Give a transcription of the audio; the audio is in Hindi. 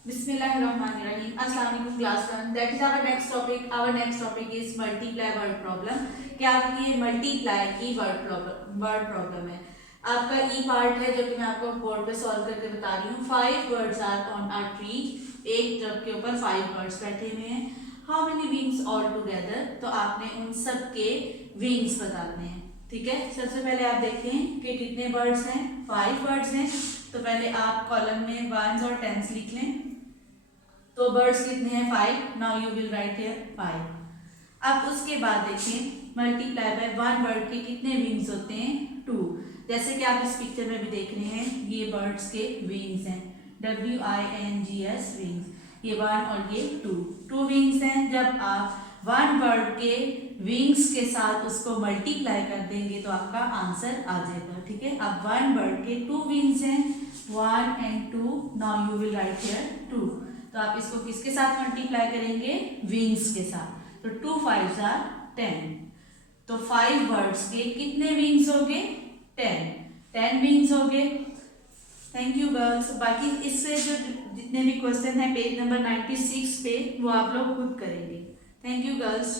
Bismillahirrahmanirrahim. Assalamu alaikum class 1. That is our next topic. Our next topic is multiply word problem. क्या आपकी ये मल्टीप्लाई की वर्ड प्रॉब्लम है. आपका ई पार्ट है जो कि मैं आपको बोर्ड पे सॉल्व करके बता रही हूँ. 5 words are on a tree. एक ट्रक के ऊपर 5 बर्ड्स बैठे हुए हैं. How many wings all together. तो आपने उन सब के विंग्स बताने हैं. ठीक है. सबसे पहले आप देखें कि कितने बर्ड्स हैं. 5 बर्ड्स हैं. तो पहले आप कॉलम में वंस और टेंस लिख लें. तो बर्ड्स कितने हैं 5. Now you will write here 5. अब उसके बाद देखें मल्टीप्लाई बाय वन बर्ड के कितने विंग्स होते हैं 2. जैसे कि आप इस पिक्चर में भी देख रहे हैं ये बर्ड्स के विंग्स हैं. WINGS wings. ये 1 और ये 2 विंग्स हैं. जब आप वन बर्ड के विंग्स के साथ उसको मल्टीप्लाई कर देंगे तो आपका आंसर आ जाएगा. ठीक है. अब वन बर्ड के 2 विंग्स हैं 1 and 2. Now you will write here 2. तो आप इसको किसके साथ मल्टीप्लाई करेंगे विंग्स के साथ. तो 2 5s are 10. तो 5 बर्ड्स के कितने विंग्स हो गए 10 विंग्स हो गए. Thank you girls. बाकी इससे जो जितने भी क्वेश्चन है पेज नंबर 96 पे वो आप लोग खुद करेंगे. Thank you girls.